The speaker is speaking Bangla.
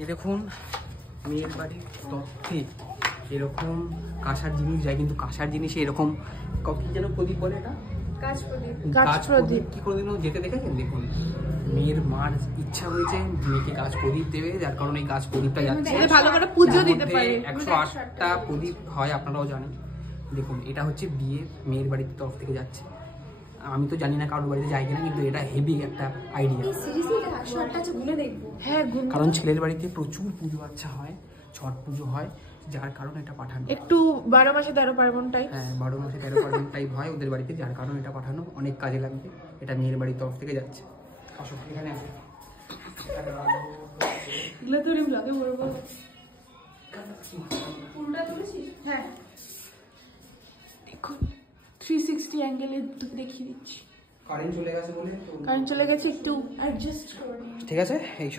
এই দেখুন মেয়ের বাড়ির তথ্যে এরকম কাঁসার জিনিস যায়, কিন্তু কাঁসার জিনিসে এরকম কি যেন প্রদীপ বলে, এটা গাছ প্রদীপ কি কোনোদিনও যেতে দেখেছেন? দেখুন মেয়ের মার ইচ্ছা হয়েছে মেয়েকে গাছ প্রদীপ দেবে, যার কারণে এই গাছ প্রদীপটা যাচ্ছে। ভালো করে পুজো দিতে পারে। 108টা প্রদীপ হয়, আপনারাও জানেন। দেখুন এটা হচ্ছে বিয়ে, মেয়ের বাড়ির তরফ থেকে যাচ্ছে। আমি তো জানি না কারোর বাড়িতে যাই কিনা, কিন্তু এটা হেভি একটা আইডিয়া। হ্যাঁ, কারণ ছেলের বাড়িতে প্রচুর পুজো আচ্ছা হয়, ছট পুজো হয়, যার কারণে এটা পাঠানো। একটু 12 মাসে 13 পার্বণ টাইপ। হ্যাঁ 12 মাসে 13 পার্বণ টাইপ হয় ওদের বাড়িতে, যার কারণে এটা পাঠানো অনেক কাজে লাগবে। এটা মেয়ের বাড়ির তরফ থেকে যাচ্ছে। এখানে আসে এগুলো তো ব্লগে বলবো। ফুলটা তুলেছিস? হ্যাঁ দেখুন 360 অ্যাঙ্গেলে দেখিয়ে দিচ্ছি। কারেন্ট চলে গেছে বলে কারেন্ট চলে গেছে, একটু অ্যাডজাস্ট করে। ঠিক আছে এই